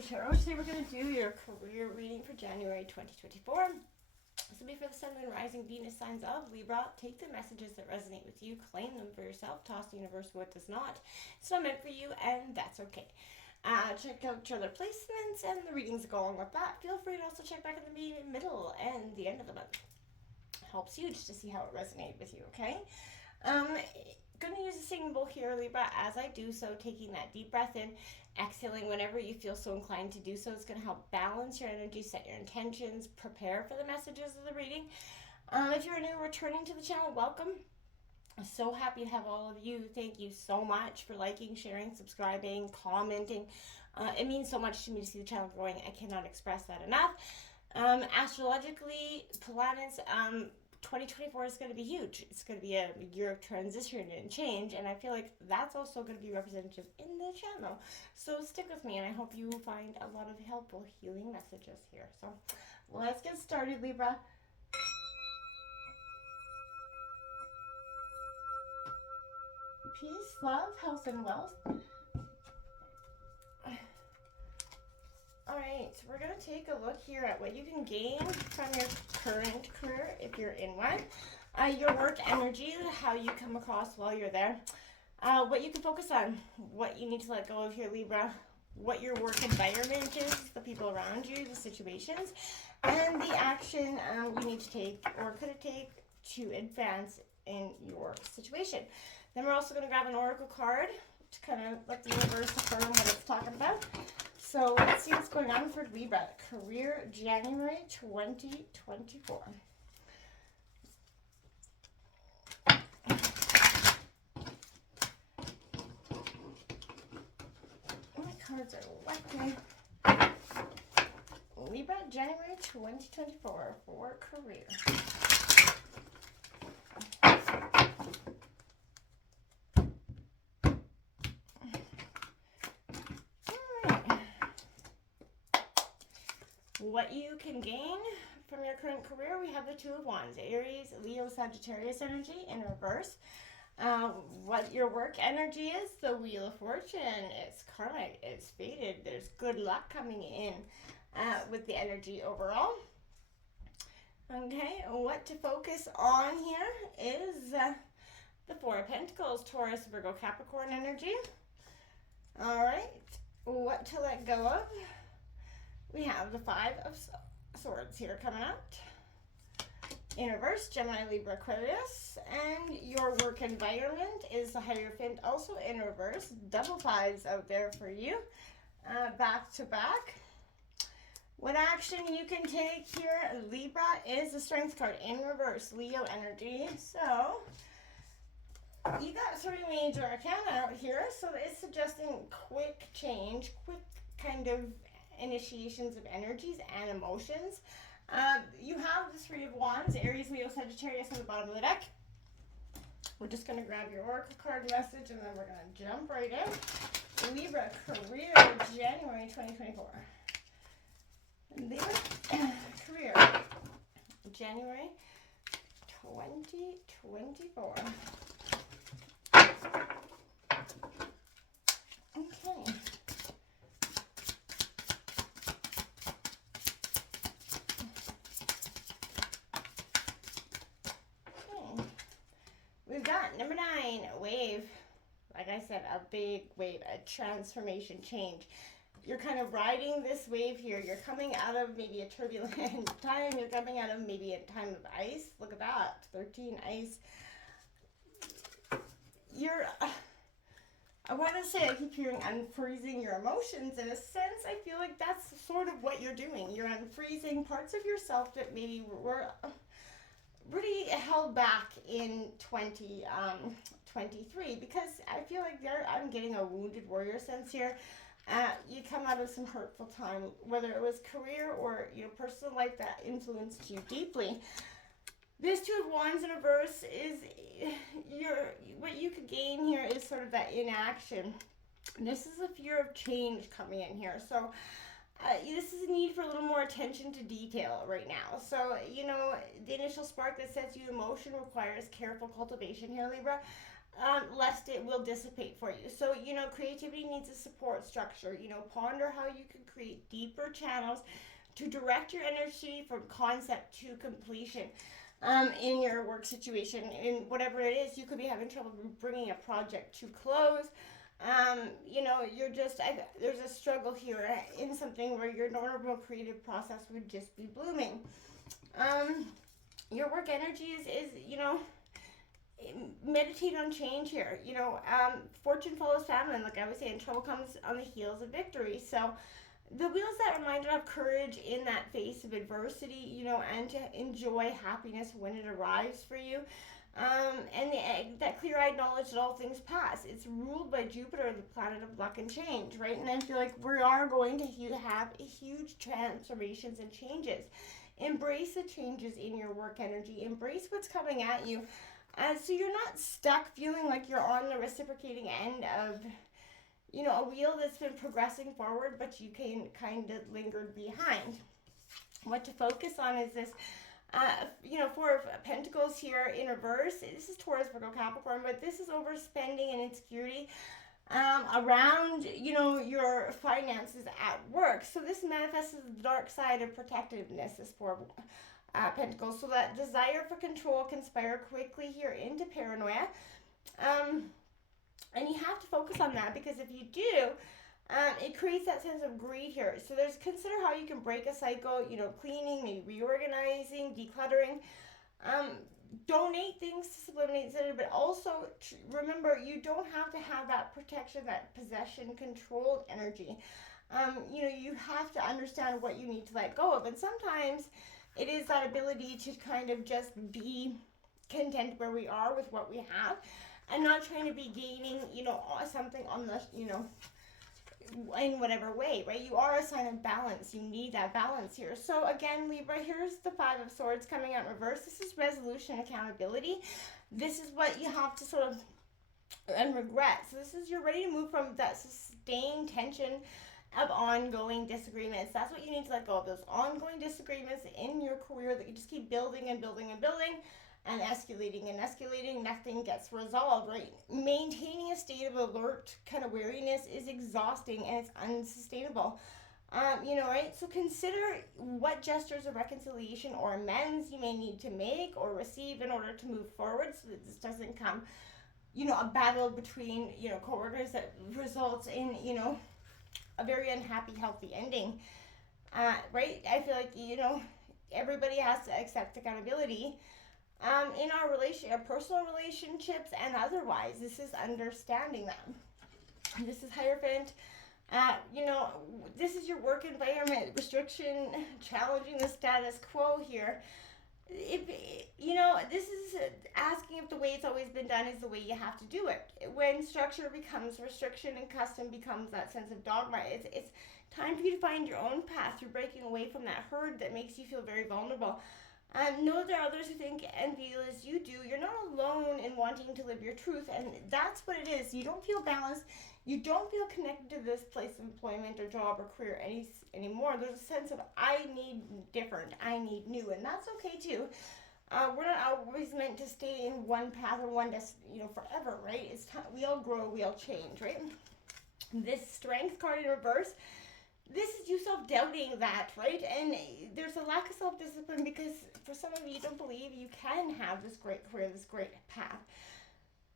Tarot. Today we're going to do your career reading for January 2024. This will be for the Sun, Moon, Rising, Venus signs of Libra. Take the messages that resonate with you, claim them for yourself, toss the universe what does not. It's not meant for you, and that's okay. Check out your other placements and the readings that go along with that. Feel free to also check back in the middle and the end of the month. Helps you just to see how it resonated with you, okay? Going to use a singing bowl here, Libra, as I do so, taking that deep breath in, exhaling whenever you feel so inclined to do so. It's going to help balance your energy, set your intentions, prepare for the messages of the reading. If you're new, returning to the channel, welcome. I'm so happy to have all of you. Thank you so much for liking, sharing, subscribing, commenting. It means so much to me to see the channel growing. I cannot express that enough. Astrologically, planets, 2024 is going to be huge. It's going to be a year of transition and change, and I feel like that's also going to be representative in the channel. So stick with me, and I hope you find a lot of helpful healing messages here. So let's get started, Libra. Peace, love, health, and wealth. Alright, we're going to take a look here at what you can gain from your current career, if you're in one. Your work energy, how you come across while you're there. What you can focus on, what you need to let go of here, Libra. What your work environment is, the people around you, the situations. And the action you need to take or could take to advance in your situation. Then we're also going to grab an oracle card to kind of let the universe affirm what it's talking about. So let's see what's going on for Libra. Career January 2024. My cards are wet. Libra January 2024 for career. What you can gain from your current career, we have the Two of Wands, Aries, Leo, Sagittarius energy in reverse. What your work energy is, the Wheel of Fortune. It's karmic, it's fated. There's good luck coming in with the energy overall. Okay, what to focus on here is the Four of Pentacles, Taurus, Virgo, Capricorn energy. All right, what to let go of? We have the Five of Swords here coming out. In reverse, Gemini, Libra, Aquarius. And your work environment is the Hierophant, also in reverse. Double fives out there for you. Back to back. What action you can take here, Libra, is the Strength card in reverse. Leo energy. So, you got 3 major arcana out here. So it's suggesting quick change, quick kind of initiations of energies and emotions. You have the Three of Wands, Aries, Leo, Sagittarius on the bottom of the deck. We're just going to grab your oracle card message and then we're going to jump right in. Libra career January 2024. Libra career January 2024. Okay. We've got number 9, wave. Like I said, a big wave, a transformation, change. You're kind of riding this wave here. You're coming out of maybe a turbulent time. You're coming out of maybe a time of ice. Look at that, 13 ice. You're, I want to say, I keep hearing unfreezing your emotions. In a sense, I feel like that's sort of what you're doing. You're unfreezing parts of yourself that maybe were really held back in 2023, because I feel like I'm getting a wounded warrior sense here. You come out of some hurtful time, whether it was career or your personal life that influenced you deeply. This Two of Wands in reverse is what you could gain here is sort of that inaction. This is a fear of change coming in here. So this is a need for a little more attention to detail right now. So, you know, the initial spark that sets you in motion requires careful cultivation here, Libra. lest it will dissipate for you. So, creativity needs a support structure. Ponder how you can create deeper channels to direct your energy from concept to completion. In your work situation, in whatever it is, you could be having trouble bringing a project to close. There's a struggle here in something where your normal creative process would just be blooming. Your work energy is meditate on change here. Fortune follows famine, like I was saying, trouble comes on the heels of victory. So the wheel's that reminder of courage in that face of adversity, and to enjoy happiness when it arrives for you. And that clear-eyed knowledge that all things pass. It's ruled by Jupiter, the planet of luck and change, right? And I feel like we are going to have huge transformations and changes. Embrace the changes in your work energy. Embrace what's coming at you. So you're not stuck feeling like you're on the reciprocating end of, a wheel that's been progressing forward, but you can kind of lingered behind. What to focus on is this, Four of Pentacles here in reverse. This is Taurus, Virgo, Capricorn, but this is overspending and insecurity around, your finances at work. So this manifests as the dark side of protectiveness, this Four of Pentacles. So that desire for control can spiral quickly here into paranoia. And you have to focus on that, because if you do, it creates that sense of greed here. So consider how you can break a cycle, cleaning, maybe reorganizing, decluttering. Donate things to sublimate, etc. But also remember, you don't have to have that protection, that possession, controlled energy. You have to understand what you need to let go of. And sometimes it is that ability to kind of just be content where we are with what we have, and not trying to be gaining, something on the, in whatever way, right? You are a sign of balance. You need that balance here. So again, Libra, here's the Five of Swords coming out in reverse. This is resolution, accountability. This is what you have to sort of, and regret. So this is, you're ready to move from that sustained tension of ongoing disagreements. That's what you need to let go of, those ongoing disagreements in your career that you just keep building and building and building, and escalating, nothing gets resolved, right? Maintaining a state of alert kind of wariness is exhausting, and it's unsustainable. Right? So consider what gestures of reconciliation or amends you may need to make or receive in order to move forward, so that this doesn't come, a battle between, coworkers that results in, a very unhappy, healthy ending. Right? I feel like, everybody has to accept accountability. In our personal relationships and otherwise. This is understanding them. This is Hierophant. This is your work environment, restriction, challenging the status quo here. This is asking if the way it's always been done is the way you have to do it. When structure becomes restriction and custom becomes that sense of dogma, it's time for you to find your own path. You're breaking away from that herd that makes you feel very vulnerable. Know there are others who think and feel as you do. You're not alone in wanting to live your truth, and that's what it is. You don't feel balanced. You don't feel connected to this place of employment or job or career anymore. There's a sense of, I need different, I need new, and that's okay too. We're not always meant to stay in one path or one forever, right? It's time, we all grow, we all change, right? This Strength card in reverse, this is you self-doubting that, right? And there's a lack of self-discipline because for some of you don't believe you can have this great career, this great path.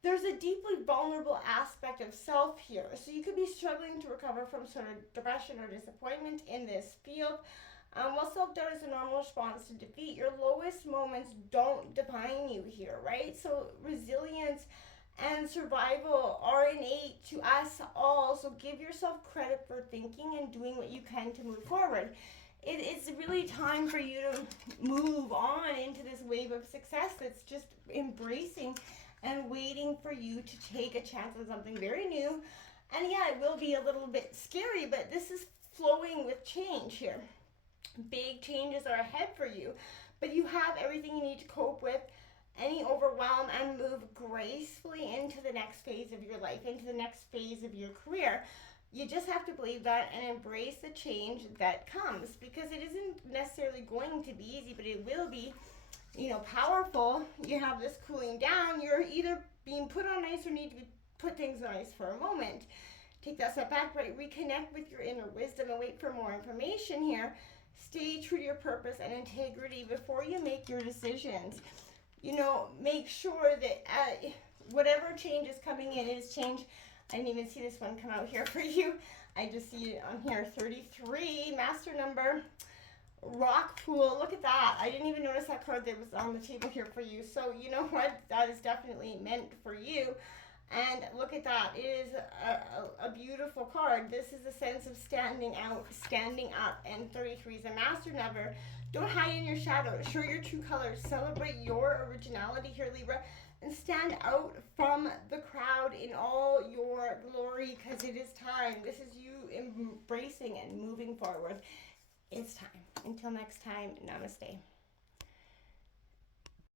There's a deeply vulnerable aspect of self here. So you could be struggling to recover from sort of depression or disappointment in this field. While self-doubt is a normal response to defeat, your lowest moments don't define you here, right? So resilience and survival are innate to us all, so give yourself credit for thinking and doing what you can to move forward. It's really time for you to move on into this wave of success that's just embracing and waiting for you to take a chance on something very new. And yeah, it will be a little bit scary, but this is flowing with change here. Big changes are ahead for you, but you have everything you need to cope with any overwhelm and move gracefully into the next phase of your life, into the next phase of your career. You just have to believe that and embrace the change that comes, because it isn't necessarily going to be easy, but it will be, powerful. You have this cooling down. You're either being put on ice or need to put things on ice for a moment. Take that step back, right? Reconnect with your inner wisdom and wait for more information here. Stay true to your purpose and integrity before you make your decisions. You know, make sure that whatever change is coming in is change. I didn't even see this one come out here for you. I just see it on here, 33, master number, rock pool. Look at that. I didn't even notice that card that was on the table here for you. So you know what? That is definitely meant for you. And look at that. It is a beautiful card. This is a sense of standing out, standing up. And 33 is a master number. Don't hide in your shadow. Show your true colors. Celebrate your originality here, Libra. And stand out from the crowd in all your glory, because it is time. This is you embracing and moving forward. It's time. Until next time, namaste.